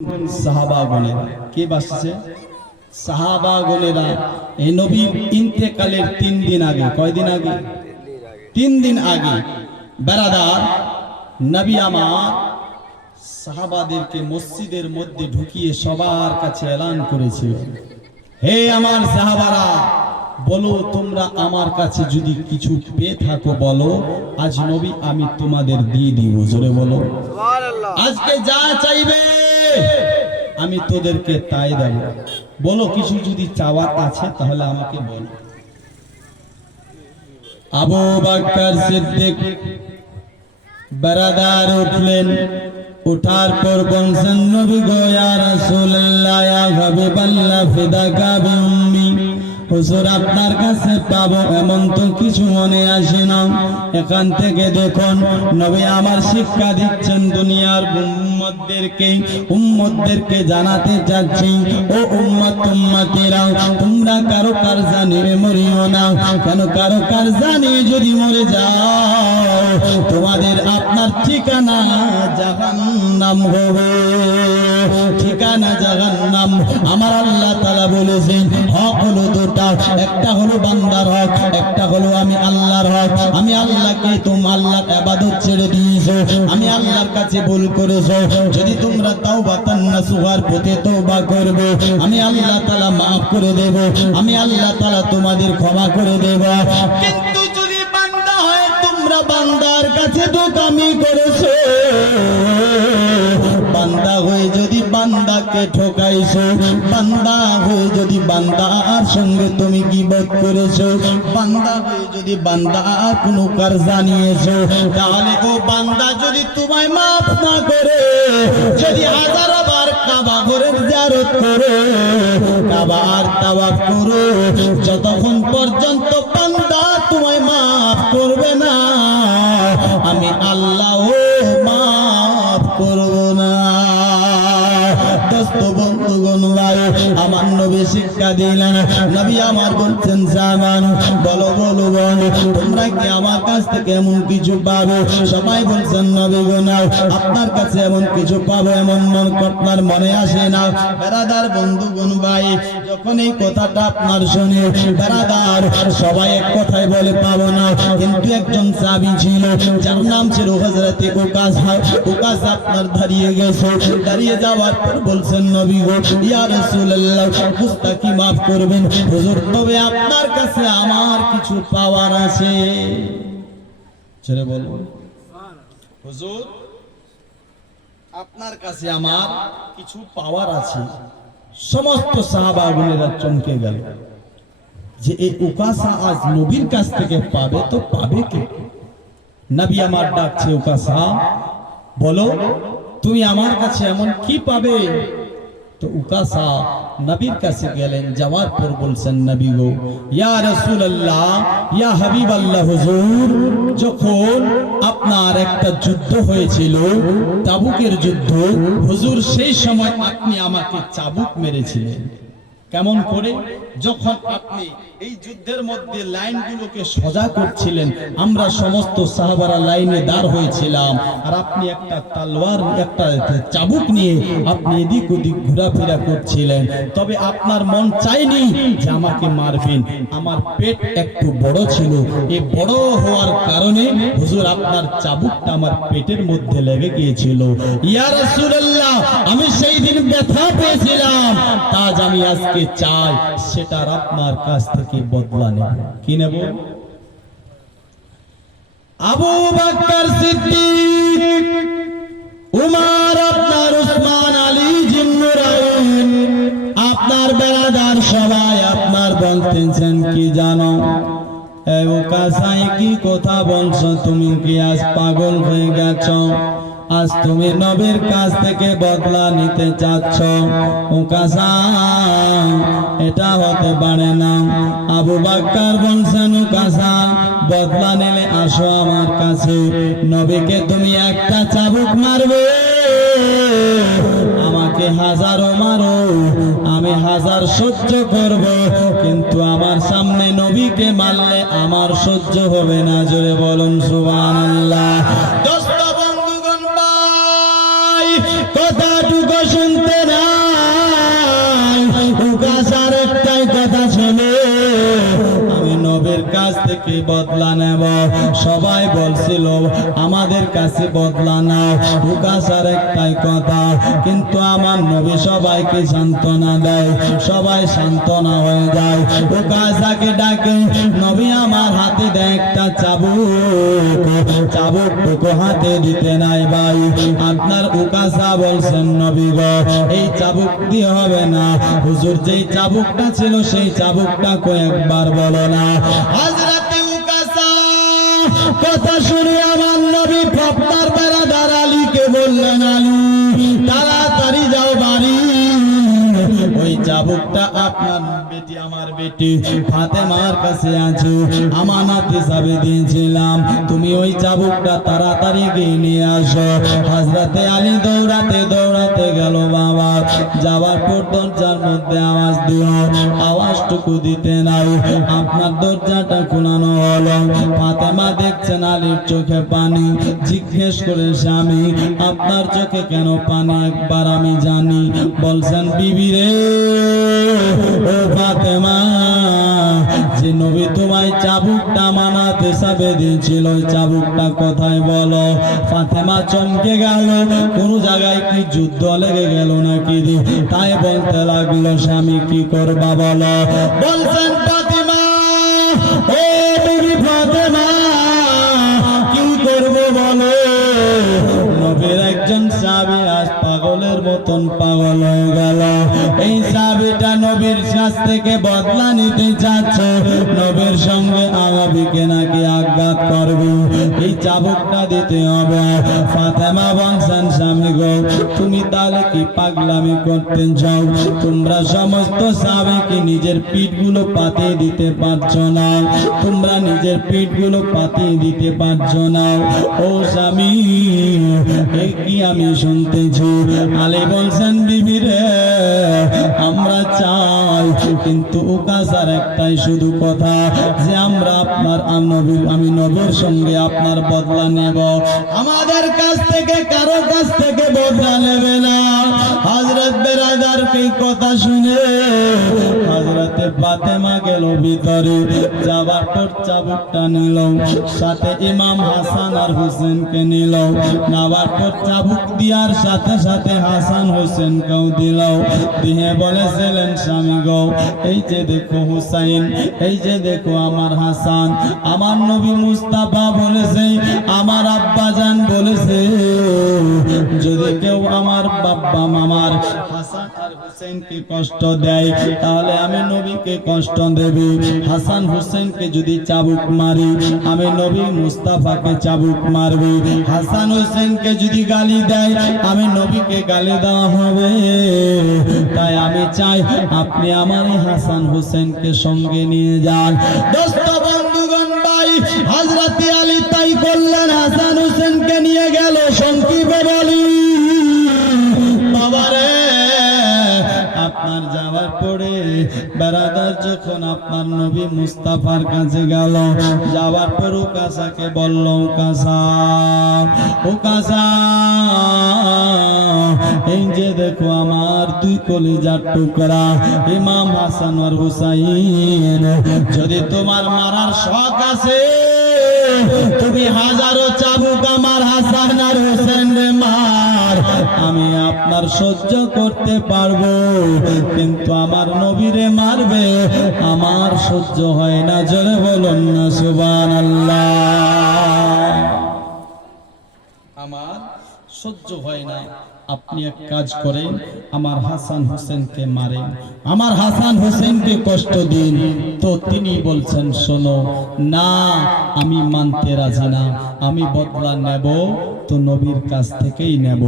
সাহাবাগণেরা কে বাসছে? সাহাবাগণেরা এই নবীর ইন্তেকালের 3 দিন আগে, কয়দিন আগে? 3 দিন আগে বেরাদার নবী আমার সাহাবাদেরকে মসজিদের মধ্যে ঢুকিয়ে সবার কাছে এলান করেছিল, হে আমার সাহাবারা, বলো তোমরা আমার কাছে যদি কিছু পেয়ে থাকো বলো, আজ নবী আমি তোমাদের দিয়ে দিব। জোরে বলো সুবহানাল্লাহ। আজকে যা চাইবে আমি তোদেরকে তাই দেব। বলো কিছু যদি চাওয়ার আছে তাহলে আমাকে বলো। আবু বকর সিদ্দিক বেরাদার উঠলেন, উঠার পর বলছেন, নবী গো ইয়া রাসূলুল্লাহ ইয়া হাবিবাল্লাহ ফিদাকা বিউম্মি, হুজুর আপনার কাছে পাবো এমন তো কিছু মনে আসে না। এখান থেকে দেখুন নবী আমার শিক্ষা দিচ্ছেন, দুনিয়ার উম্মতদেরকে জানাতে চাচ্ছি, ও উম্মতেরা তোমরা কারো কারজা নিয়ে মরিও না। কেন কারো কারজা নিয়ে যদি মরে যাও তোমাদের আপনার ঠিকানা জাহান্নাম হবে, ঠিকানা জাহান্নাম। আমার আল্লাহ তাআলা বলেছেন হক হলো দুটো, একটা হলো বান্দার হক, একটা হলো আমি আল্লাহর হক। আমি আল্লাহকে তোমরা আল্লাহর ইবাদত ছেড়ে দিয়েছো, আমি আল্লাহর কাছে ভুল করেছো, যদি তোমরা তাওবাতান নাসুহার পথে তওবা করবে আমি আল্লাহ তাআলা maaf করে দেব, আমি আল্লাহ তাআলা তোমাদের ক্ষমা করে দেব। কিন্তু যদি বান্দা হয় তোমরা বান্দার কাছে দোকামি করেছো, বান্দা হয়ে যদি বান্দাকে ঠকাইছো, বান্দা হয়ে যদি বান্দার সঙ্গে তুমি গীবত করেছো, বান্দা হয়ে যদি বান্দার কোনো কারজা নিয়েছো, তাহলে ও বান্দা যদি তোমায় maaf না করে, যদি হাজারবার কাবা ঘরের জিয়ারত করে, কাবার তাওয়াফ করো, যতক্ষণ পর্যন্ত বান্দা তোমায় maaf করবে না আমি আল্লাহ maaf করব না। দোস্ত বন্ধুগণ ভাই, আমার নবী শিক্ষা দিলেন, নবী আমার বলছেন জামান বলো বলো বলো তোমরা কি আমার কাছ থেকে এমন কিছু পাবো? সবাই বলছেন নবী গো না, আপনার কাছে এমন কিছু পাবো এমন আপনার মনে আসে না। বেরাদার বন্ধুগণ ভাই, যখন এই কথাটা আপনার শুনে বেরাদার সবাই এক কথাই বলে পাবো না, কিন্তু একজন সাহাবী ছিল যার নাম ছিল হযরতে উকাসা। উকাসা আপনার দাঁড়িয়ে গেছে, দাঁড়িয়ে যাওয়ার পর বলছেন নবী গো ইয়া রাসূলুল্লাহ গুস্তাখি maaf করবেন হুজুর, তবে আপনার কাছে আমার কিছু পাওয়ার আছে। ছেড়ে বলবো হুজুর আপনার কাছে আমার কিছু পাওয়ার আছে। সমস্ত সাহাবাগণেরা চমকে গেল যে এই উকাসা আজ নবীর কাছ থেকে পাবে, তো পাবে কে? নবী আমার ডাকছে, উকাসা বলো তুমি আমার কাছে এমন কি পাবে? তো উকাসা নবীর কাছে গেলেন, যাওয়ার পর বলছেন নবী গো ইয়া রাসূলুল্লাহ ইয়া হাবিবাল্লাহ হুজুর, যখন আপনার একটা যুদ্ধ হয়েছিল তাবুকের যুদ্ধ, হুজুর সেই সময় আপনি আমাকে চাবুক মেরেছিলেন। কেমন করে? যখন আপনি এই যুদ্ধের মধ্যে লাইনগুলোকে সোজা করছিলেন, আমরা সমস্ত সাহাবারা লাইনে দাঁড় হয়েছিলাম, আর আপনি একটা তলোয়ার একটা চাবুক নিয়ে আপনি এদিক ওদিক ঘোরাফেরা করছিলেন। তবে আপনার মন চাইনি যে আমাকে মারবেন, আমার পেট একটু বড় ছিল, এই বড় হওয়ার কারণে হুজুর আপনার চাবুকটা আমার পেটের মধ্যে লেগে গিয়েছিল। ইয়া রাসূলুল্লাহ আমি সেই দিন ব্যথা পেয়েছিলাম, আজ আমি আজকে চাই সেটার আপনার কাছ থেকে বদলা নেব। কি নেব? আবু বকর সিদ্দিক, উমর, আপনার উসমান, আলী, জিন্নুরাইন, আপনার বেরাদার সবাই আপনার বলতেছেন কি জানো? এই উকাসাই কি কথা বলছো? তুমি কি আজ পাগল হয়ে গেছো? আজ তুমি নবীর কাছ থেকে বদলা নিতে চাচ্ছ? উকাসা এটা হতে পারে না। আবু বকর বলছেন উকাসা বদলা নিলে আসো আমার কাছে, নবীকে তুমি একটা চাবুক মারবে, আমাকে হাজারো মারো আমি হাজার সহ্য করব, কিন্তু আমার সামনে নবীকে মারলে আমার সহ্য হবে না। জোরে বলুন সুবহানাল্লাহ। কথাটুকু শুনতে নাই। উকাসার একটাই কথা শোনে, আমি নবীর কাছ থেকে বদলা নেব। সবাই বলছিল আমাদের কাছে বদলা নাও। উকাসার একটাই কথা, কিন্তু আমার নবী সবাইকে সান্ত্বনা দেয়, সবাই সান্ত্বনা হয়ে যায়। উকাসাকে ডাকে, নবী আমার হাতে দেয় একটা চাবুক, চাবুকটুকু হাতে দিতে নাই ভাই। আপনার উকাসা বলছেন নবী গো এই চাবুক দিয়ে হবে না, হুজুর যেই চাবুকটা ছিল সেই চাবুকটা কয়েকবার বলো না। হযরতে উকাসা কথা শুনে আমার নবী আপনার বেরাদার আলীকে বললেন, আলী তাড়াতাড়ি যাও বাড়ি, ওই চাবুকটা আপনার বেটি আমার বেটি ফাতেমার কাছে আছে, আমানত হিসাবে দিয়েছিলাম, তুমি ওই চাবুকটা তাড়াতাড়ি গিয়ে নিয়ে আসো। হযরতে আলী দৌড়াতে দৌড়াতে গেল বাবা। যাওয়ার পর দরজার মধ্যে আওয়াজ দিও, আওয়াজটুকু দিতে নাই, আপনার দরজাটা খোলানো হলো। ফাতেমা দেখছেন আলীর চোখে পানি, জিজ্ঞেস করে স্বামী আপনার চোখে কেন পানি একবার আমি জানি। বলছেন বিবি রে ও ফাতেমা, যে নবী তোমায় চাবুকটা আমানত হিসাবে দিয়েছিল ওই চাবুকটা কোথায় বলো। ফাতেমা চমকে গেল, কোন জায়গায় কি যুদ্ধ লেগে গেল নাকি, তাই বলতে লাগলো স্বামী কি করবা বলো। বলছেন ফাতেমা ও বিবি ফাতেমা কি করবো বলো। নবীর একজন সাহাবী আজ পাগলের মতন পাগল হয়ে গেল। এই সাহাবীটা নবীর কাছ থেকে বদলা নিতে চাচ্ছে, নবীর সঙ্গে আগামীকে নাকি আঘাত করবে, এই চাবুকটা দিতে হবে। ফাতেমা বলছেন স্বামী গো তুমি তাহলে কি পাগলামি করতে চাও, তোমরা সমস্ত সাহাবীকে নিজের পিঠগুলো পাতিয়ে দিতে পারছো না, তোমরা নিজের পিঠগুলো পাতিয়ে দিতে পারছো না। ও স্বামী এ কি আমি শুনতেছি। আলী বলছেন বিবি রে আমরা চাই, কিন্তু উকাসার একটাই শুধু কথা যে আমরা আপনার আমি নবীর সঙ্গে আপনার বদলা নেব, আমাদের কাছ থেকে কারো কাছ থেকে বদলা নেবে না। হযরত বেরাদার এই কথা শুনে হযরতে ফাতেমা গেল ভিতরে, যাবার পর চাবুকটা নিল, সাথে ইমাম হাসান আর হোসেনকে নিল, নেওয়ার পর চাবুক দিয়ার সাথে সাথে হাসান হোসেনকেও দিল, দিয়ে বলেছিলেন স্বামী গো এই যে দেখো হুসাইন, এই যে দেখো আমার হাসান, আমার নবী মুস্তাফা বলেছে, আমার আব্বা জান বলেছে যদি কেউ আমার বাবা মামার হাসান আর হুসেনকে কষ্ট দেয় তাহলে আমি নবীকে কষ্ট দেবে। হাসান হুসেনকে যদি চাবুক মারি আমি নবী মুস্তাফাকে চাবুক মারবে, হাসান হুসেনকে যদি গালি দেয় আমি নবীকে গালি দেওয়া হবে। তাই আমি চাই আপনি আমার হাসান হুসেনকে সঙ্গে নিয়ে যান। দোস্ত বন্ধুগণ ভাই হযরত আলী তাই করলেন, হাসান হুসেনকে নিয়ে গেল। সংক্ষেপে বলি বাবারে আপনার যাওয়ার পরে বেরাদার যখন আপনার নবী মুস্তাফার কাছে গেল, যাওয়ার পর উকাসাকে বলল উকাসা উকাসা এই যে দেখো আমার দুই কলিজার টুকরা ইমাম হাসান আর হুসাইন, যদি তোমার মারার শখ আছে তুমি হাজারো চাবুক আমার হাসান আর হোসেন রে মার, আমি আপনার সহ্য করতে পারবো, কিন্তু আমার নবীরে মারবে আমার সহ্য হয় না। জোরে বলুন না সুবহানাল্লাহ। আমার সহ্য হয় না, আপনি এক কাজ করেন আমার হাসান হোসেনকে মারেন, আমার হাসান হোসেনকে কষ্ট দিন। তো তিনি বলছেন শোনো না আমি মানতে রাজি না, আমি বদলা নেব তো নবীর কাছ থেকেই নেব।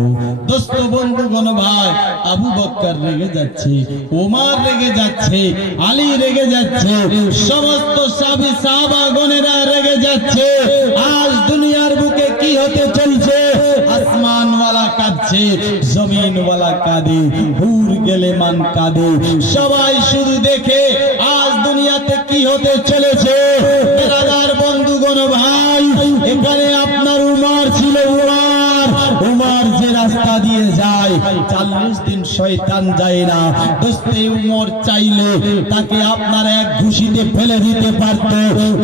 দোস্ত বন্ধুগণ ভাই আবু বকর রেগে যাচ্ছে, ওমর রেগে যাচ্ছে, আলী রেগে যাচ্ছে, সমস্ত সাহাবী সাহাবাগণেরা রেগে যাচ্ছে। আজ দুনিয়ার বুকে কি হতে চলছে, আসমান ওয়ালা কাঁদছে, জমিন ওয়ালা কাঁদে, হুর গেলে মান কাঁদে, সবাই শুধু দেখে আজ দুনিয়াতে কি হতে চলেছে। বেরাদার বন্ধুগণ ভাই এখানে আপনার উমর ছিল, উমর যে রাস্তা দিয়ে যায় ভাই 40 দিন শয়তান যায় না। দোস্তে উমর চাইলে তাকে আপনার এক ঘুষিতে ফেলে দিতে পারত,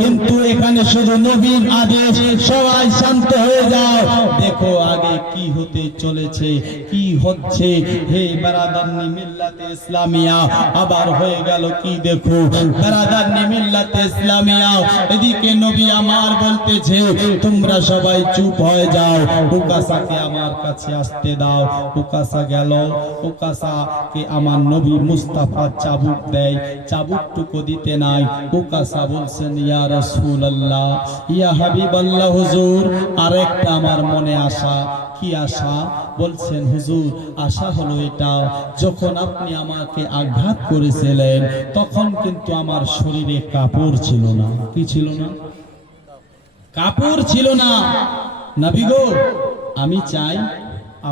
কিন্তু এখানে শুধু নবীর আদেশ, সবাই শান্ত হয়ে যাও, দেখো আগে কি হতে চলেছে, কি হচ্ছে। হে বারাদারনি মিল্লাতে ইসলামিয়া, আবার হয়ে গেল কি দেখো বারাদারনি মিল্লাতে ইসলামিয়া। এদিকে নবী আমার বলতেছে তোমরা সবাই চুপ হয়ে যাও, উকাসাকে আমার কাছে আসতে দাও। উকাসা গেল, উকাসাকে আমার নবী মুস্তাফা চাবুক দেয়, চাবুকটুকু দিতে নাই। উকাসা বলছেন ইয়া রাসূলুল্লাহ, ইয়া হাবিবাল্লাহ হুজুর, আরেকটা আমার মনে আশা। কি আশা? বলছেন হুজুর আশা হলো এটা, যখন আপনি আমাকে আঘাত করেছিলেন তখন কিন্তু আমার শরীরে কাপড় ছিল না। কি ছিল না? কাপড় ছিল না। নবী গো, আমি চাই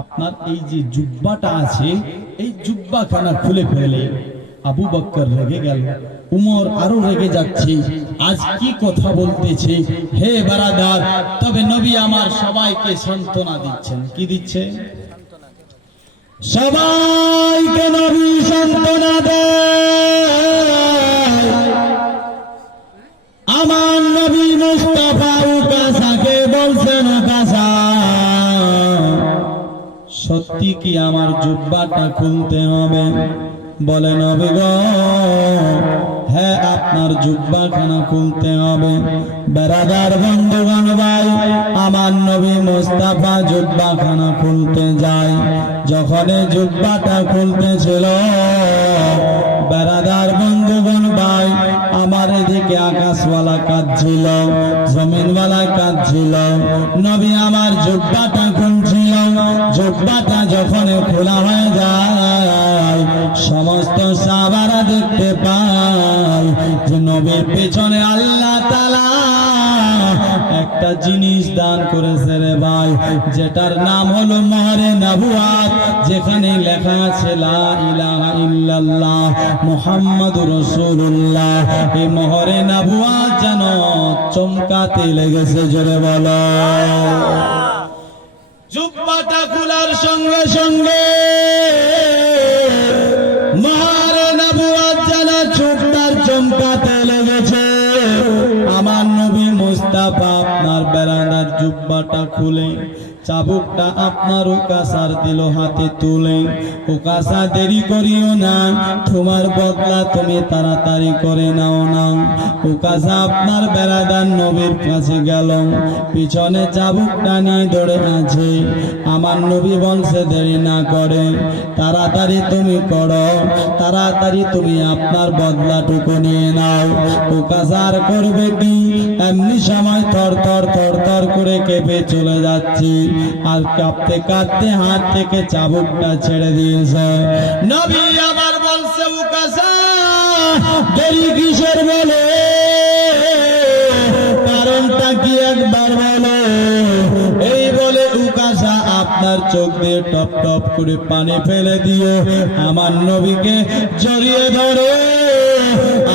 আপনার এই যে জুব্বাটা আছে, এই জুব্বাখানা খুলে ফেলে। আবু বকর রেগে গেল, উমর আরো রেগে যাচ্ছে, আজ কি কথা বলতেছে। হে বারাদার, তবে নবী আমার সবাইকে সান্ত্বনা দিচ্ছেন। কি দিচ্ছে? সবাইকে নবী সান্ত্বনা দেয়। আমার নবী মুস্তাফা উকাসাকে বলছেন, উকাসা সত্যি কি আমার জুব্বাটা খুলতে হবে? বলে নবী গো, হ্যাঁ আপনার জুব্বাখানা খুলতে হবে। বেরাদার বন্ধুগণ ভাই, আমার নবী মুস্তাফা জুব্বাখানা খুলতে যায়। যখন জুব্বাটা খুলতেছিল, বেরাদার বন্ধুগণ ভাই, আমার এদিকে আকাশওয়ালা কাঁদছিল, জমিনওয়ালা কাঁদছিল। নবী আমার জুব্বাটা খুলছিল। জুব্বাটা যখন খোলা হয়ে যায়, সমস্ত সাহাবারা দেখতে পায় যে নবীর পেছনে আল্লাহ তাআলা একটা জিনিস দান করেছে রে ভাই, যেটার নাম হলো মোহরে নবুয়াত, যেখানে লেখা আছে লা ইলাহা ইল্লাল্লাহ মুহাম্মাদুর রাসূলুল্লাহ। এই মোহরে নবুয়াত যেন চমকাতে লেগেছে, জোরে বলো। জুব্বাটা খোলার সঙ্গে সঙ্গে মোহরে নবুয়াত যেন চুপটার চমকাতে লেগেছে। আমার নবী মুস্তাফা আপনার বেরাদার জুব্বাটা খুলে চাবুকটা আপনার উকাসার দিল হাতে তুলে। উকাসা দেরি করিও না, তোমার বদলা তুমি তাড়াতাড়ি করে নাও না। উকাসা আপনার বেরাদার নবীর কাছে গেল, পিছনে চাবুকটা নিয়ে দৌড়ে আছে। আমার নবী বলছে দেরি না করে, তাড়াতাড়ি তুমি করো, তাড়াতাড়ি তুমি আপনার বদলাটুকু নিয়ে নাও। উকাসা আর করবে কি, এমনি সময় থর থর থর থর করে কেঁপে চলে যাচ্ছি, আর কাঁপতে কাঁপতে হাত থেকে চাবুকটা ছেড়ে দিয়েছে। নবী আবার বলছে উকাসা দেরি কিসের বলে, কারণটা কি একবার বলো। এই বলে উকাসা আপনার চোখ দিয়ে টপ টপ করে পানি ফেলে দিও। আমার নবীকে জড়িয়ে ধরে,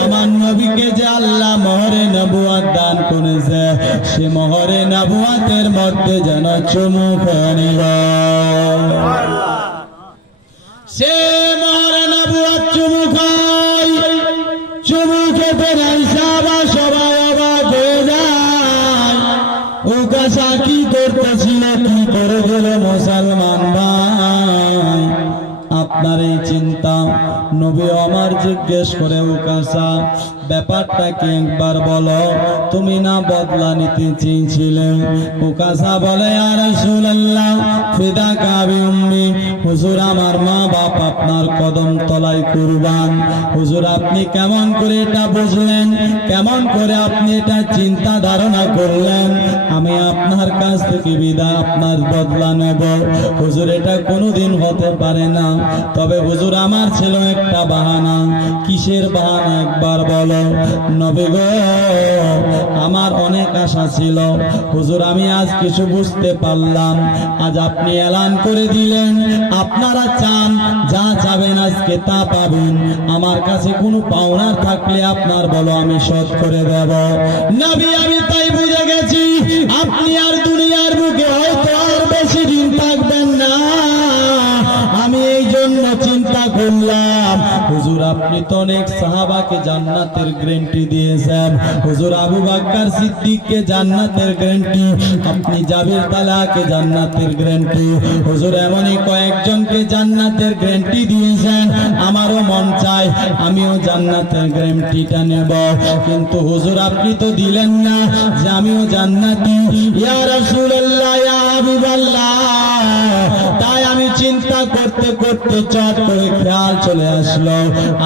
আমার নবীকে যে আল্লাহ মোহরে নবুয়াত দান করেছে, সে মোহরে নবুয়াতের মধ্যে যেন চুমু খেয়ে নিল। সে মোহরে নবুয়াত চুমু খায়, চুমু খেতে নাই সাহাবা সবাই অবাক হয়ে যায়। উকাসা কি করতেছিল, কি করে গেল মুসলমান ভাই? আপনার এই চিন্তা। নবী আমার জিজ্ঞেস করে উকাসা ব্যাপারটা কি একবার বলো, তুমি না বদলা নিতে চেয়েছিলে? উকাসা বলে ইয়া রাসূলুল্লাহ ফিদাকা বিউম্মি, হুজুর আমার মা বাপ আপনার কদম তলায় কুরবান। হুজুর আপনি কেমন করে এটা বুঝলেন, কেমন করে আপনি এটা চিন্তা ধারণা করলেন আমি আপনার কাছ থেকে বিদায় আপনার বদলা নেব? হুজুর এটা কোনোদিন হতে পারে না। তবে হুজুর আমার ছিল একটা বাহানা। কিসের বাহানা একবার বলো। নবী গো, আমার অনেক আশা ছিল হুজুর, আমি আজ কিছু বুঝতে পারলাম। আজ আপনি এলান করে দিলেন আপনারা চান যা চাবেন আজকে তা পাবেন। আমার কাছে কোনো পাওনার থাকলে আপনার বলো, আমি শোধ করে দেব। নবী আমি তাই বুঝে গেছি আপনি আর দুনিয়ার বুকে হয়তো আর বেশি দিন থাকবেন না। জন্য চিন্তা করলাম, হুজুর আপনি তো অনেক সাহাবাকে জান্নাতের গ্যারান্টি দিয়েছেন, হুজুর আবু বকর সিদ্দিককে জান্নাতের গ্যারান্টি, আপনি জাবের তালাকে জান্নাতের গ্যারান্টি, হুজুর এমনই কয়েকজনকে জান্নাতের গ্যারান্টি দিয়েছেন। আমারও মন চায় আমিও জান্নাতের গ্যারান্টিটা নেব, কিন্তু হুজুর আপনি তো দিলেন না যে আমিও জান্নাতি। ইয়া রাসূলুল্লাহ, ইয়া হাবিবাল্লাহ, তাই আমি চিন্তা করতে করতে চট করে খেয়াল চলে আসলো,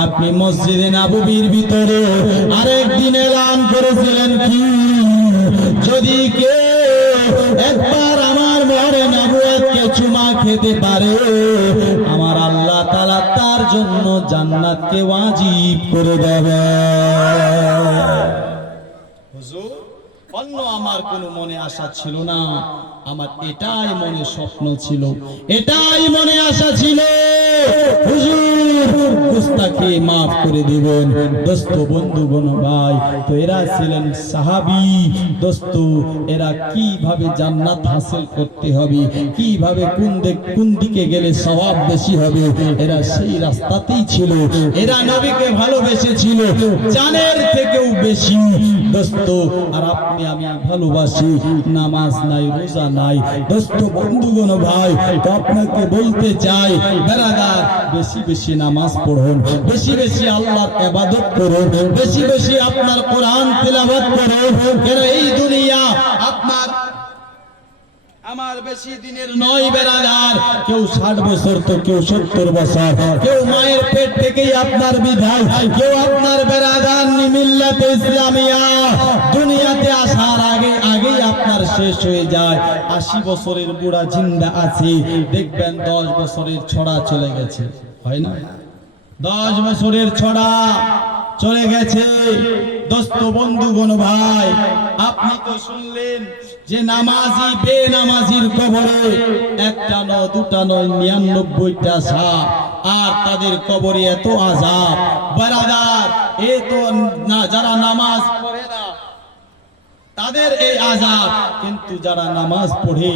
আপনি মসজিদে নববীর ভিতরে আরেকদিন এলান করেছিলেন কি, যদি কেউ একবার আমার মরে নবুয়তকে চুমা খেতে পারে, আমার আল্লাহ তাআলা তার জন্য জান্নাতকে ওয়াজিব করে দেবে। হুজুর অন্য আমার কোনো মনে আশা ছিল না, আমার এটাই মনে স্বপ্ন ছিল, এটাই মনে আশা ছিল, হুজুর গুস্তাখি maaf করে দিবেন। দোস্ত বন্ধুগণ ভাই, তো এরা ছিলেন সাহাবী। দোস্ত এরা কিভাবে জান্নাত হাসিল করতে হবে, কিভাবে কোন দিকে গেলে সওয়াব বেশি হবে, এরা সেই রাস্তাতেই ছিল। এরা নবীকে ভালোবেসেছিল জানের থেকেও বেশি। দোস্ত আর আপনি আমি ভালোবাসি, নামাজ নাই, রোজা নাই। দোস্ত বন্ধুগণ ভাই, তো আপনাকে বলতে চাই বেরাদার, বেশি বেশি নামাজ পড়ুন, বেশি বেশি আল্লাহর ইবাদত করুন, বেশি বেশি আপনার কোরআন তেলাওয়াত করুন। কেন এই দুনিয়া আপনার আমার বেশি দিনের নয় বেরাদার, কেউ 60 বছর তো কেউ 70 বছর, কেউ মায়ের পেট থেকেই আপনার বিদায়, কেউ আপনার বেরাদার মিল্লাতে ইসলামিয়া দুনিয়াতে আসার আগেই আপনার শেষ হয়ে যায়। 80 বছরের বুড়া জিন্দা আছে, দেখবেন 10 বছরের ছড়া চলে গেছে, হয় না? 10 বছরের ছড়া চলে গেছে। দোস্ত বন্ধুগণ ভাই, আপনি তো শুনলেন যে নামাজি বেনামাজির কবরে একটা নয়, দুটা নয়, 99টা সাপ, আর তাদের কবরে এত আযাব। বারাদার, এ তো না, যারা নামাজ পড়ে না তাদের এই আযাব, কিন্তু যারা নামাজ পড়ে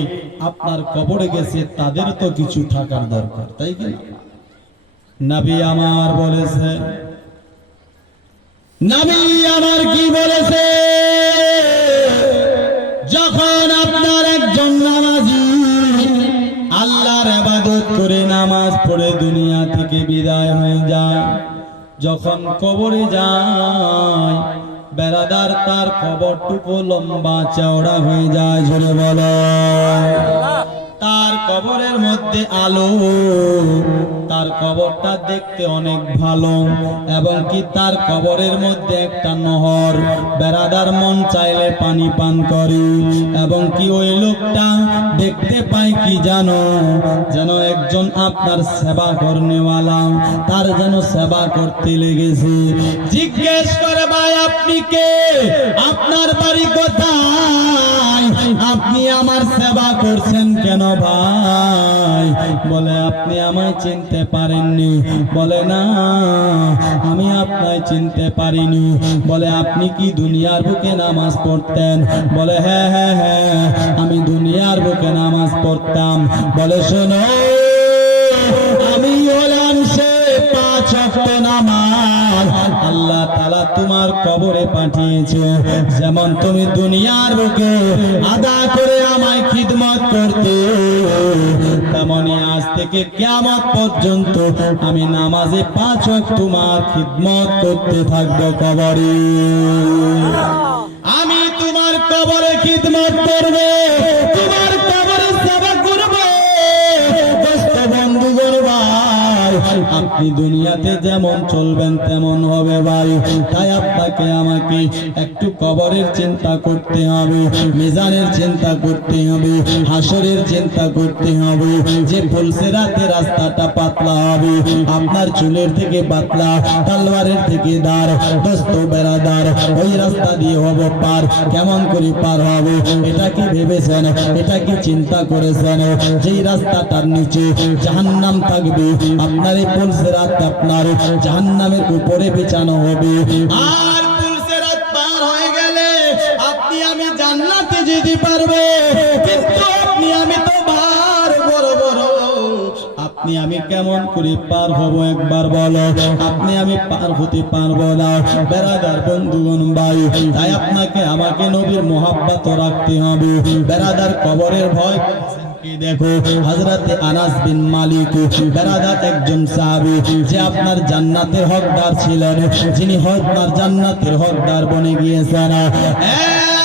আপনার কবরে গেছে তাদের তো কিছু থাকার দরকার, তাই কি না? নবী আমার বলেছে, নবী আমার কি বলেছে, যখন আপনার একজন নামাজি আল্লাহর ইবাদত করে নামাজ পড়ে দুনিয়া থেকে বিদায় হয়ে যায়, যখন কবরে যায় বেরাদার, তার কবরটুকু লম্বা চওড়া হয়ে যায়, জোরে বলো। তার কবরের মধ্যে আলো, তার কবরটা দেখতে অনেক ভালো, এবং কি তার কবরের মধ্যে একটা নহর, বেরাদার মন চাইলে পানি পান করে, এবং কি ওই লোকটা দেখতে পায় কি জানো, যেন একজন আপনার সেবা করনেওয়ালা, তার যেন সেবা করতে লেগেছে। জিজ্ঞেস করে, ভাই আপনি কে, আপনার বাড়ি কোথায়, আপনি আমার সেবা করছেন কেন ভাই? বলে আপনি আমায় চিনতে পারেননি। বলে না, আমি আপনায় চিনতে পারিনি। বলে আপনি কি দুনিয়ার বুকে নামাজ পড়তেন? বলে হ্যাঁ হ্যাঁ হ্যাঁ, আমি দুনিয়ার বুকে নামাজ পড়তাম। বলে শোনো, আমি হলাম সে 5 ওয়াক্ত নামাজ আল্লাহ তাআলা তোমার কবরে পাঠিয়েছে। যেমন তুমি দুনিয়ার বুকে আদা করে আমায় খিদমত করতে, তেমনি আজ থেকে কিয়ামত পর্যন্ত আমি নামাজে 5 ওয়াক্ত তোমার খিদমত করতে থাকবো কবরে। আমি তোমার কবরে খিদমত করব, তোমার কবরে সেবা করব। দোস্ত বন্ধুগণ ভাই, আপনি দুনিয়াতে যেমন চলবেন তেমন হবে ভাই। তাই আপনাকে আমাকে একটু কবরের চিন্তা করতে হবে, মিজানের চিন্তা করতে হবে, হাসরের চিন্তা করতে হবে। যে ফুলসিরাতে রাস্তাটা পাতলা হবে, আপনার চুলের থেকে পাতলা, তলোয়ারের থেকে দাঁড়। দোস্ত বেরাদার, ওই রাস্তা দিয়ে হব পার, কেমন করে পার হবে এটা কি ভেবেছেন? এটা কি চিন্তা করেছেন? যেই রাস্তাটার নিচে জাহান্নাম থাকবে, আপনার এই ফুলসিরাত আপনার জাহান্নামের উপরে বিছানো হবে। আর ফুলসিরাত পার হয়ে গেলে আপনি আমি জান্নাতে যেতে পারবো, কিন্তু আপনি আমি তো ভার বড় বড়, আপনি আপনি আমি কেমন করে পার হব একবার বলো, আপনি আমি পার হতে পারবো না। বেরাদার বন্ধুগণ ভাই, তাই আপনাকে আমাকে নবীর মোহাব্বত রাখতে হবে। বেরাদার কবরের ভয় কি দেখো, হযরতে আনাস বিন মালিক বেরাদাত একজন সাহাবী, যে আপনার জান্নাতের হকদার ছিলেন, যিনি আপনার জান্নাতের হকদার বনে গিয়েছেন।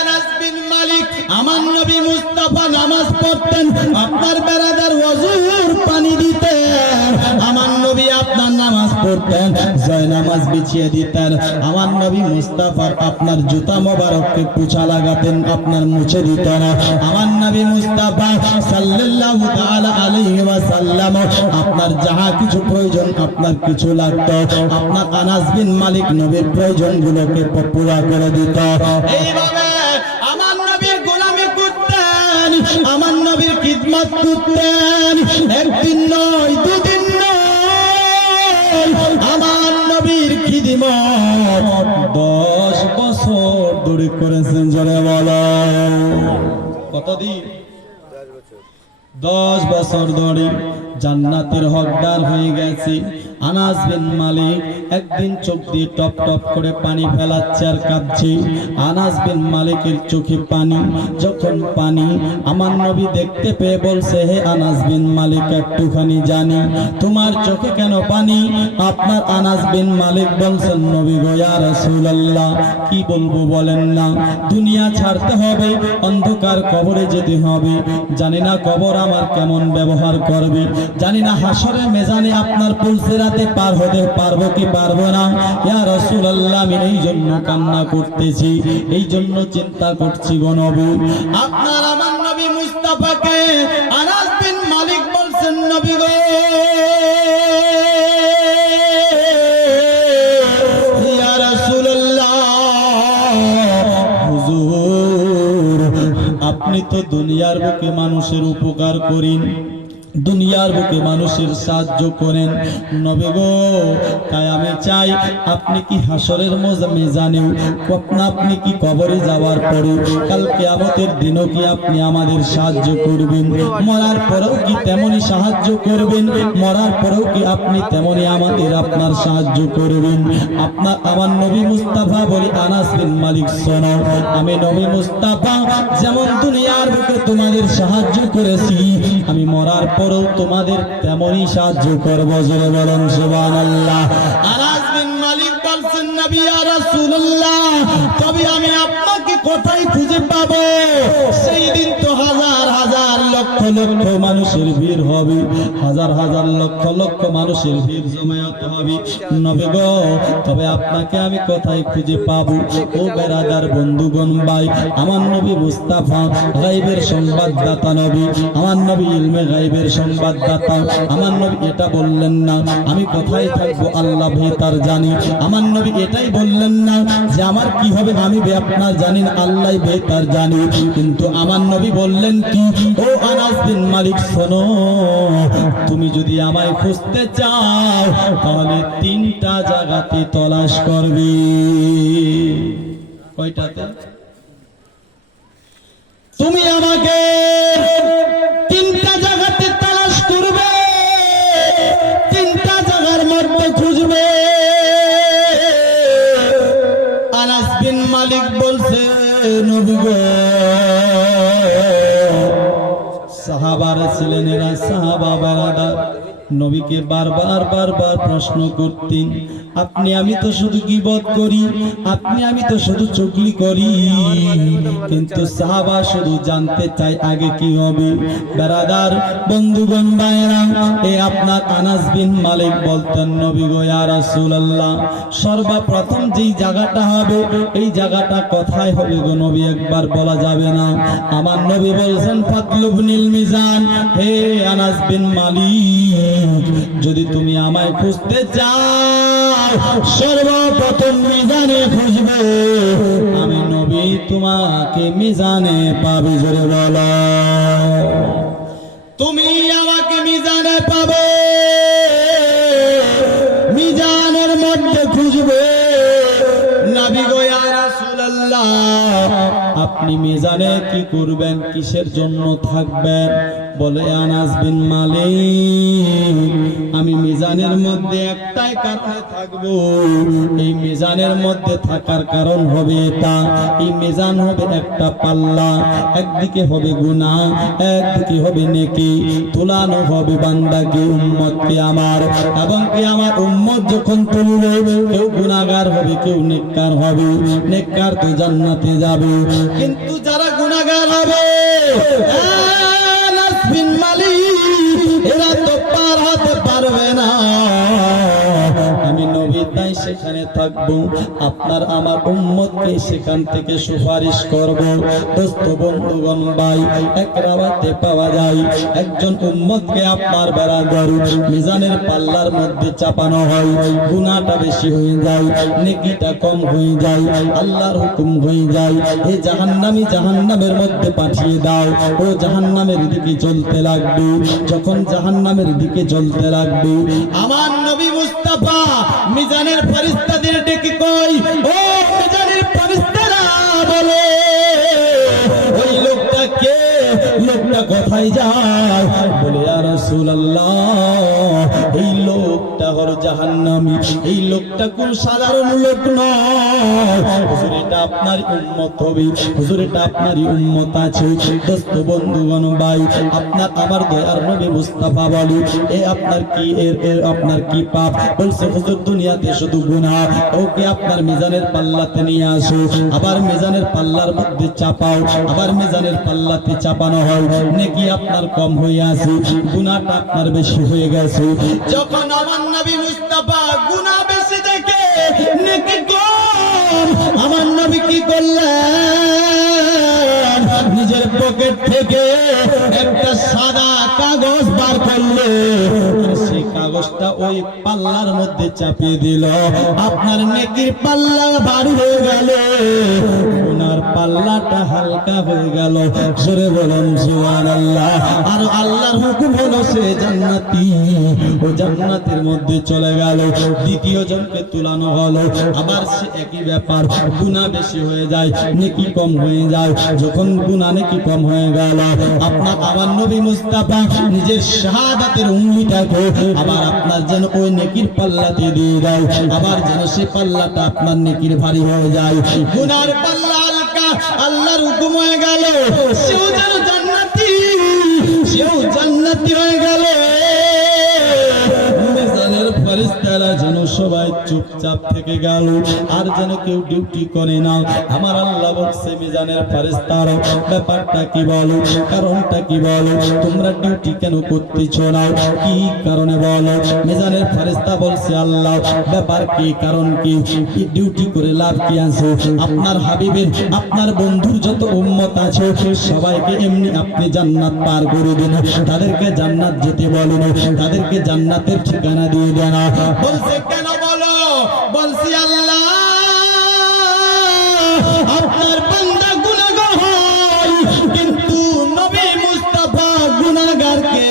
আনাস বিন মালিক, আমার নবী মুস্তাফা নামাজ পড়তেন, আপনার বেরাদার ওযুর পানি দিতেন। আমার নবী আপনার নামাজ পড়তেন, জয় নামাজ বিছিয়ে দিতেন। আমার নবী মুস্তাফার আপনার জুতা মোবারককে পোছা লাগাতেন, আপনার মুছে দিতেন। আমার নবী মুস্তাফা সাল্লাল্লাহু তাআলা আলাইহি ওয়াসাল্লাম আপনার যাহা কিছু প্রয়োজন, আপনার কিছু লাগতো, আপনার আনাস বিন মালিক নবীর প্রয়োজনগুলোকে পুরা করে দিত। এইভাবে আমার নবীর গোলামি করতেন, আমার নবীর খিদমত করতেন। একদিন নয়, দুদিন নয়, আমার নবীর খিদমত 10 বছর ধরে করেছেন। জোরে বলো, কতদিন? 10 বছর ধরে জান্নাতের হকদার হয়ে গেছে। আনাস বিন মালিক একদিন চোখ দিয়ে টপ টপ করে পানি ফেলাচ্ছে আর কাঁদছে। আনাস বিন মালিকের চোখে পানি, যখন পানি আমার নবী দেখতে পেয়ে বলছে, হে আনাস বিন মালিক, একটুখানি জানি তোমার চোখে কেন পানি? আপনার আনাস বিন মালিক বলছেন, নবী গো ইয়া রাসূলুল্লাহ, কি বলবো বলেন না, দুনিয়া ছাড়তে হবে, অন্ধকার কবরে যেতে হবে। জানি না কবর আমার কেমন ব্যবহার করবে, জানি না হাসরের মেজানে আপনার পুলসিরাতে পার হতে পারবো কি পারবো না। ইয়া রাসূলুল্লাহ, আমি এই জন্য কান্না করতেছি, এই জন্য চিন্তা করছি গো নবী। আপনার আমার নবী মুস্তাফাকে আনাস বিন মালিক বলছেন, নবী গো ইয়া রাসূলুল্লাহ, হুজুর আপনি তো দুনিয়ার বুকে মানুষের উপকার করেন, দুনিয়ার বুকে মানুষের সাহায্য করেন, নবী গো তাই আমি চাই আপনি কি হাসরের মেজানেও, আপনি কি কবরে যাওয়ার পরে কাল কিয়ামতের দিনও কি আপনি আমাদের সাহায্য করবেন? মরার পরেও কি তেমনি সাহায্য করবেন? মরার পরেও কি আপনি তেমনি আমাদের আপনার সাহায্য করবেন? আপনার আমার নবী মুস্তাফা বলি, আনাস বিন মালিক শোনো, আমি নবী মুস্তাফা যেমন দুনিয়ার বুকে তোমাদের সাহায্য করেছি, আমি মরার পরেও তোমাদের তেমনই সাহায্য করব। জোরে বলেন সুবহানাল্লাহ। আনাস বিন মালিক বলছেন, নবী ইয়া রাসূলুল্লাহ, তবে আমি আপনাকে কোথায় খুঁজে পাবো? সেই দিন তো হাজার হাজার লক্ষ লক্ষ মানুষের ভিড় হবে, হাজার হাজার লক্ষ লক্ষ মানুষের ভিড় জমায়েত হবে। নবী গো তবে আপনাকে আমি কোথায় খুঁজে পাবো? ও বেরাদার বন্ধুগণ ভাই, আমার নবী মুস্তাফা গায়বের সংবাদদাতা নবী, আমার নবী ইলমে গায়বের সংবাদদাতা। আমার নবী এটা বললেন না আমি কোথায় থাকবো আল্লাহ বেহতার জানি। আমার নবী এটাই বললেন না যে আমার কি হবে আমি আপনার জানেন, আল্লাহ বেহতার জানি। কিন্তু আমার নবী বললেন কি, ও আনাস বিন মালিক শোনো, তুমি যদি আমায় খুঁজতে চাও তাহলে 3টা জায়গাতে তলাশ করবে। কয়টাতে? তুমি আমাকে 3টা জায়গাতে তালাশ করবে, 3টা জায়গার মধ্যে খুঁজবে। আনাস বিন মালিক বলছে, নবী গো সাহাবারা ছিলেন, এরা সাহাবা বেরাদার নবীকে বারবার বারবার প্রশ্ন করতেন, আপনি আমি তো শুধু গীবত করি, আপনি আমি তো শুধু চুগলি করি, কিন্তু সাহাবা শুধু জানতে চাই আগে কি হবে। বেরাদার বন্ধুগণ ভাইরা, এই আপনার আনাস বিন মালিক বলতেন, নবী গো ইয়া রাসূলুল্লাহ, সর্বপ্রথম যেই জায়গাটা হবে এই জায়গাটা কোথায় হবে গো নবী, একবার বলা যাবে না? আমার নবী বলছেন, ফাতলুবনিল মিজান, হে আনাস বিন মালিক, যদি তুমি আমায় খুঁজতে চাও সর্বপ্রথম মিজানে খুঁজবে, আমি নবী তোমাকে মিজানে পাবে। জোরে বলো, তুমি আমাকে মিজানে পাবে, মিজানের মধ্যে খুঁজবে। নবী গো ইয়া রাসূলুল্লাহ, আপনি মিজানে কি করবেন, কিসের জন্য থাকবেন? বলে আনাস বিন মালিক, আমি মিজানের মধ্যে একটাই কারণে থাকবো, এই মিজানের মধ্যে থাকার কারণ হবে এটা, এই মিজান হবে একটা পাল্লা, একদিকে হবে গুনাহ, একদিকে হবে নেকি, তুলানো হবে বান্দাকে, উম্মতকে আমার, এবং কি আমার উম্মত যখন তুলবে, কেউ গুনাহগার হবে, কেউ নেককার হবে। নেককার তো জান্নাতে যাবে, কিন্তু যারা গুনাহগার হবে, আনাস বিন মালিক, এরা তো পার হতে পারবে না। আমি নবী তাই সেখানে থাকবো, আপনার আমার উম্মতকে সেখান থেকে সুপারিশ করব। দোস্ত বন্ধুগণ ভাই, এক রাওয়াতে পাওয়া যায় একজন উম্মতকে আপনার বেরাদার মিজানের পাল্লার মধ্যে চাপানো হয়, গুনাহটা বেশি হয়ে যায়, নেকিটা কম হয়ে যায়, আল্লাহর হুকুম হয়ে যায়, এই জাহান্নামী জাহান্নামের মধ্যে পাঠিয়ে দাও, ও জাহান্নামের দিকে চলতে লাগবে। যখন জাহান্নামের দিকে চলতে লাগবে, আমার নবী মুস্তাফা মিজানের ফেরেশতাদের ডেকে কই, ও মিজানের ফেরেশতারা বলে, ওই লোকটা কে, লোকটা কোথায় যায়? বলে ইয়া রাসূলুল্লাহ, এই লোকটা হলো জাহান্নামী, এই লোকটা কোন সাধারণ লোক নয়, হুজুর এটা আপনার উম্মত হবে, হুজুর এটা আপনারই উম্মত আছে। দোস্ত বন্ধুগণ ভাই, আপনার আমার দয়ার নবী মুস্তাফা বলে, এ আপনার কি, এর আপনার কি পাপ? বলছে হুজুর দুনিয়াতে শুধু গুনাহ, ওকে আপনার মিজানের পাল্লাতে নিয়ে আসো, আবার মিজানের পাল্লার মধ্যে চাপাও, আবার মিজানের পাল্লাতে চাপানো হয়, নেকি আপনার কম হয়ে আছে, গুনাহটা আপনার বেশি হয়ে গেছে। যখন আমার নবী মুস্তাফা গুনাহ বেশি দেখে, নেকি কম, আমার নবী কি করলেন? নিজের পকেট থেকে একটা সাদা কাগজ বার করলে, সেই কাগজটা ওই পাল্লার মধ্যে চাপিয়ে দিল, আপনার নেকির পাল্লা ভারী হয়ে গেল, গুনার পাল্লাটা হালকা হয়ে গেল। জোরে বলুন সুবহানাল্লাহ। আর আল্লাহর হুকুম হলো সে জান্নাতি, ও জান্নাতের মধ্যে চলে গেল। দ্বিতীয় জনকে তুলানো হলো, আবার সে একই ব্যাপার, গুনাহ বেশি হয়ে যায়, নেকি কম হয়ে যায়। যখন গুনাহ নেকি কম হয়ে গেল, আপনার আমার নবী মুস্তাফা নিজের শাহাদাতের উঙ্গলিটাকে আবার আপনার যেন ওই নেকির পাল্লাতে দিয়ে দাও, আবার যেন সে পাল্লাটা আপনার নেকির ভারী হয়ে যায়। গুনার পাল্লা হালকা, আল্লাহর হুকুম হয়ে গেল, সেও যেন জান্নাতি, সেও জান্নাতি হয়ে গেল। মিজানের ফেরেশতারা যেন সবাই চুপচাপ থেকে গেল, আর যেন কেউ ডিউটি করে না। আমার আল্লাহ বলছে, মিজানের ফেরেশতারা ব্যাপারটা কি বলো, কারণটা কি বলো, তোমরা ডিউটি কেন করতেছো না, কি কারণে বলো? মিজানের ফেরেশতা বলছে, আল্লাহ ব্যাপার কি, কারণ কি, ডিউটি করে লাভ কি আছে? আপনার হাবিবের, আপনার বন্ধুর যত উম্মত আছে সবাইকে এমনি আপনি জান্নাত পার করে দিন, তাদেরকে জান্নাত যেতে বলেন, তাদেরকে জান্নাতের ঠিকানা দিয়ে দেন। বলছে কেন বলো? বলছি আল্লাহ আপনার বান্দা গুনাহগার হয়, কিন্তু নবী মুস্তাফা গুনাহগারকে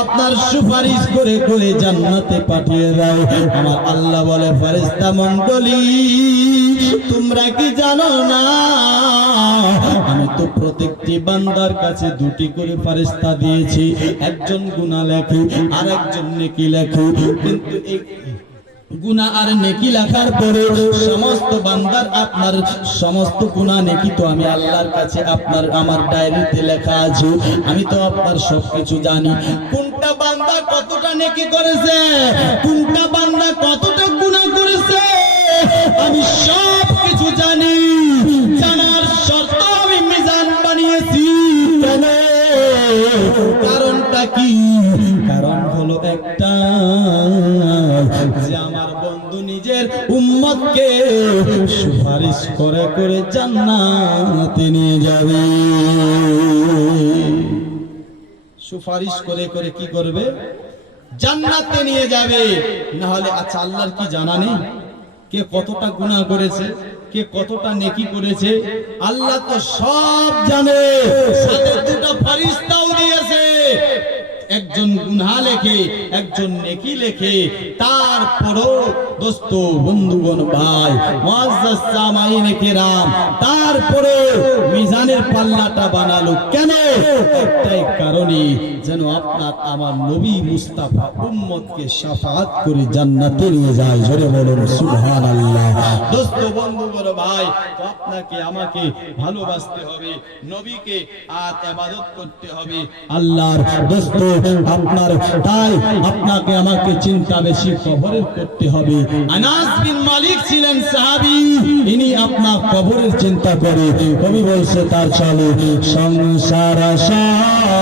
আপনার সুপারিশ করে করে জান্নাতে পাঠিয়ে দেয়। আমার আল্লাহ বলে, ফেরেশতা মণ্ডলী তোমরা কি জানো না, আমি তো প্রত্যেকটি বান্দার কাছে দুটি করে ফেরেশতা দিয়েছি, একজন গুনাহ লেখে আর একজন নেকি লেখে, কিন্তু গুনাহ আর নেকি লেখার পরে সমস্ত বান্দার আপনার সমস্ত গুনাহ নেকি তো আমি আল্লাহর কাছে আপনার আমার ডায়েরিতে লেখা আছে, আমি তো আপনার সবকিছু জানি, কোনটা বান্দা কতটা নেকি করেছে, কোনটা বান্দা কতটা গুনাহ করেছে, আমি সব কিছু জানি। জানার শর্ত আমি মিজান বানিয়েছি। কেন? কারণটা কি? কারণ হলো একটা, যে আমার বন্ধু নিজের উম্মতকে সুপারিশ করে করে জান্নাতে নিয়ে যাবে। সুপারিশ করে করে কি করবে? জান্নাতে নিয়ে যাবে। না হলে আচ্ছা আল্লাহর কি জানা নেই কে কতটা গুনাহ করেছে, কে কতটা নেকি করেছে? আল্লাহ তো সব জানে, সাথে দুটো ফেরেশতাও দিয়েছে। একজন গুনাহ লেখে, একজন নেকি লেখে। তারপরও দোস্ত বন্ধুগণ ভাই মুআজ্জাজ সামাইনে কেরাম, তারপরে মিজানের পাল্লাটা বানালো কেন? একটাই কারণে, যেন আপনার আমার নবী মুস্তাফা উম্মতকে শাফাআত করে জান্নাতে নিয়ে যায়। জোরে বলুন সুবহানাল্লাহ। দোস্ত বন্ধুগণ ভাই, তো আপনাকে আমাকে ভালোবাসতে হবে, নবীকে আর ইবাদত করতে হবে আল্লাহর। দোস্ত আপনার তাই আপনাকে আমাকে চিন্তা বেশি কবরের করতে হবে। আনাস বিন মালিক ছিলেন সাহাবী, ইনি আপনার কবরের চিন্তা করে। কবি বলছে তার চলে সংসার সংসার,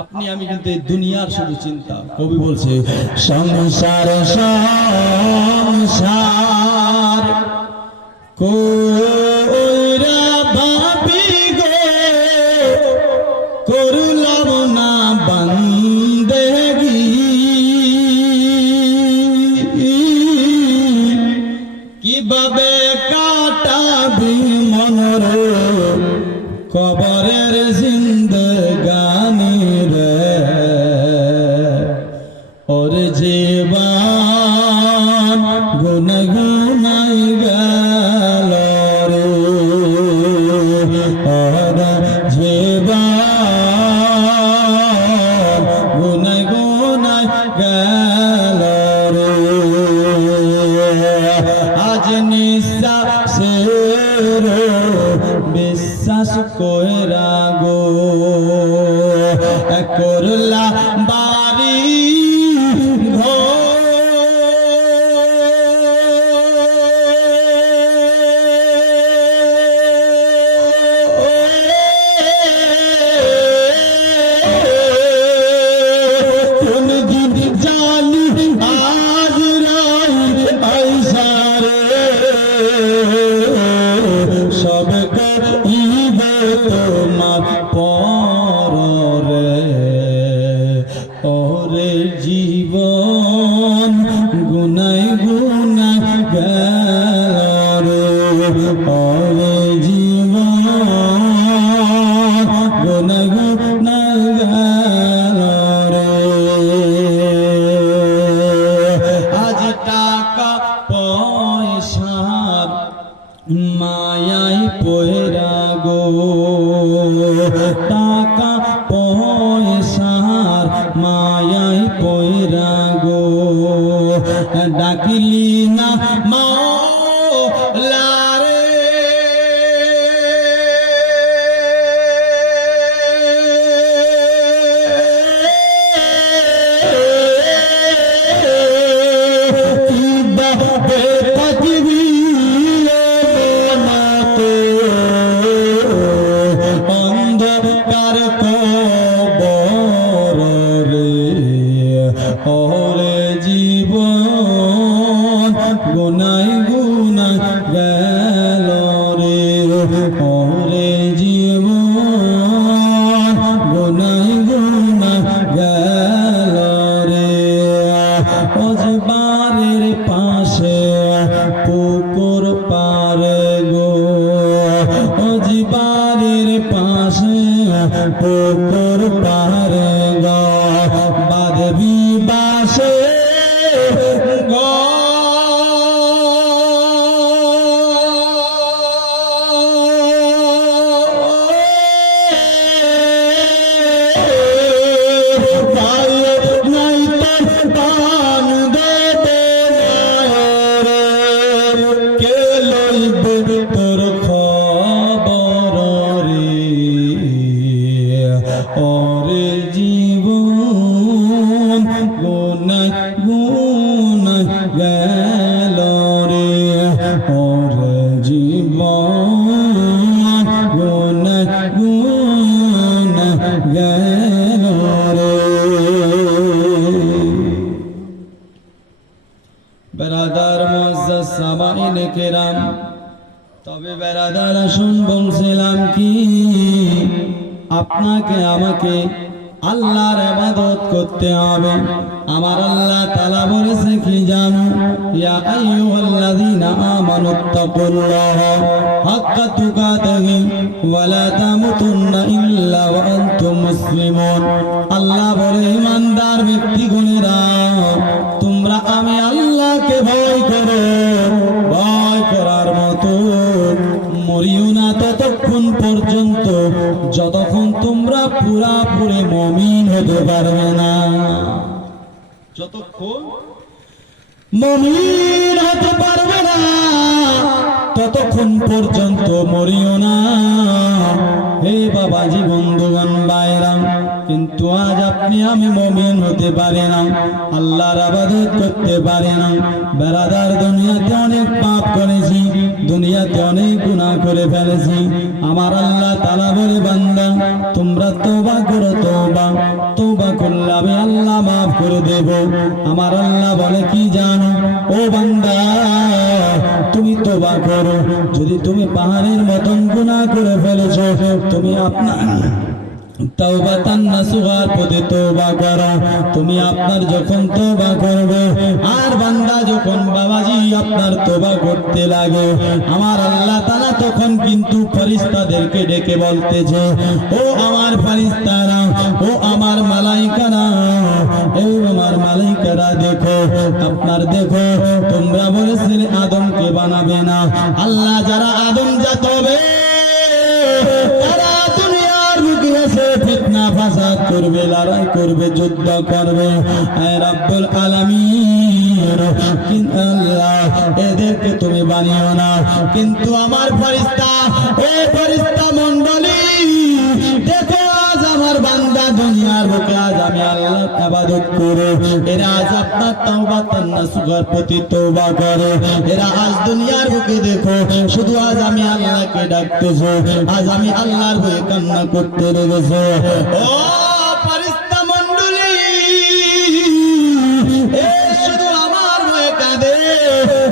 আপনি আমি কিন্তু দুনিয়ার শুধু চিন্তা। কবি বলছে সংসার সংসার কইরা ভাবি গো করলাম না বান্দেগি, কিভাবে কাটাবি মনর কবরের জিন্দগানি রে, ওর জীবন গুনগুনাই গেল রে, ওর জীবন গুনগুনাই গেল রে। আজ নিঃশ্বাসের বিশ্বাস কইরা গো করলা বাড়ি তোমার পরে, ওরে জীবন গুনাই গুনাই গেল রে, ওরে জীবন গুনাই গুনাই গেল রে। আজ টাকা পয়সার মায়াই পয়রা গো, টাকা পয়সার মায়াই পয়রা গো, ডাকিলি না মাওলা রে, কিভাবে থাকবি অন্ধকার কবর রে, ওরে জীবন গুনাই গুনাই গেল রে, ওরে জীবন গুনাই গুনাই গেল রে। অজবারের পাশে পুকুর পারে গো, অজবারের পাশে পুকুর পারে গো, বাঁধবি বাসে গো, তোর খবর রে, ওরে জীবন গুনাই গুনাই গেল রে, ওরে জীবন গুনাই গুনাই গেল রে। বেরাদার মুআজ্জাজ সামাইনে কেরাম, তবে বেরাদার আসুন বলছিলাম কি, আপনাকে আমাকে আল্লাহর ইবাদত করতে হবে, আমার আল্লাহ তাআলা বলেছে কি জানো, ইয়া আইয়ুহাল্লাযীনা আমানুত্তাকুল্লাহা হাক্কা তুকাতিহি ওয়া লা তামুতুন্না ইল্লা ওয়া আনতুম মুসলিমুন। আল্লাহ বলে, ঈমানদার ব্যক্তিগণেরা, তোমরা আমি আল্লাহকে ভয় করো, ভয় করার মতো মরিও না ততক্ষণ পর্যন্ত যতক্ষণ তোমরা পুরাপুরি মুমিন হতে পারবে না। যতক্ষণ মুমিন হতে পারবে না ততক্ষণ পর্যন্ত মরিও না। হে বাবাজি, বন্ধুগণ, ভাইরা, কিন্তু আজ আপনি আমি মুমিন হতে পারি না, আল্লাহর ইবাদত করতে পারি না। বেরাদার, দুনিয়াতে অনেক পাপ করেছি, দুনিয়াতে অনেক গুনাহ করে ফেলেছি। আমার আল্লাহ তাআলা বলে, বান্দা তোমরা তওবা করো, তওবা করলে আমি আল্লাহ মাফ করে দেব। আমার আল্লাহ বলে কি জানো, ও বান্দা তুমি তওবা করো। যদি তুমি পাহাড়ের মতন গুনাহ করে ফেলেছো, তুমি আপনার তাওবাতান নাসুহার পদে তওবা করো। তুমি আপনার যখন তওবা করবে, আর বান্দা যখন বাবাজি আপনার তওবা করতে লাগে, আমার আল্লাহ তাআলা তখন কিন্তু ফেরেশতাদেরকে ডেকে বলতেছে, ও আমার ফেরেশতারা, ও আমার মালাইকারা, ও আমার মালাইকারা, দেখো দেখো, তোমরা বলেছিলে আদমকে বানাবে না। আল্লাহ যারা আদম জাত হবে তারা দুনিয়ার বুকে এসে ফিতনা ফাসাদ করবে, লড়াই করবে, যুদ্ধ করবে। হে রব্বুল আলামিন, কিন্তু আল্লাহ এদেরকে তুমি বানিও না। কিন্তু আমার ফেরেশতা, ও ফেরেশতা মণ্ডলী, দেখো আজ আমার বান্দা দুনিয়ার বুকে আজ আমি আল্লাহর ইবাদত করে, এরা আজ আপনার তাওবাতান নাসুহার প্রতি তওবা করে। এরা আজ দুনিয়ার বুকে দেখো শুধু আজ আমি আল্লাহকে ডাকতেছে, আজ আমি আল্লাহর হয়ে কান্না করতে লেগেছে। ও ফেরেশতা মণ্ডলী, এ শুধু আমার হয়ে কাঁদে।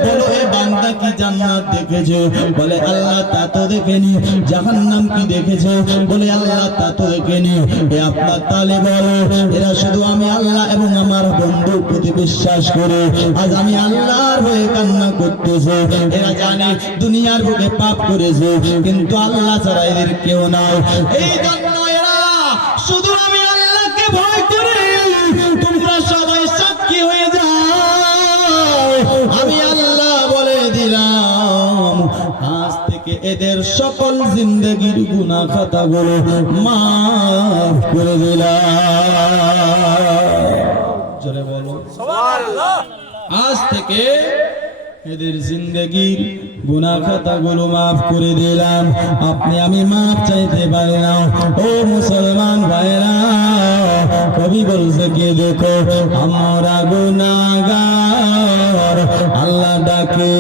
বলো, এ বান্দা কি জান্নাত দেখেছে? বলে আল্লাহ তা তো দেখেনি। জাহান্নাম কি দেখেছে? বলে আল্লাহ তা তো দেখেনি। এ আপনার তালে বলো, এরা শুধু আমি আল্লাহ এবং আমার বন্ধুর প্রতি বিশ্বাস করে আজ আমি আল্লাহর হয়ে কান্না করতেছে। এরা জানে দুনিয়ার বুকে পাপ করেছে, কিন্তু আল্লাহ ছাড়া এদের কেউ নাই। এই জন্য এরা শুধু আমি আল্লাহকে ভয় করে। তোমরা সবাই সাক্ষী হয়ে যাও, আমি আল্লাহ বলে দিলাম, আজ থেকে এদের সকল জিন্দেগির গুনাহ খাতাগুলো মাফ করে দিলাম। জোরে বলো সুবহানাল্লাহ। আজ থেকে এদের জিন্দেগির গুনাহ খাতাগুলো মাফ করে দিলাম। আপনি আমি মাফ চাইতে পারি না। ও মুসলমান ভাইরা, কবি বলছে কি, দেখো আমরা গুনাহগার, আল্লাহ ডাকে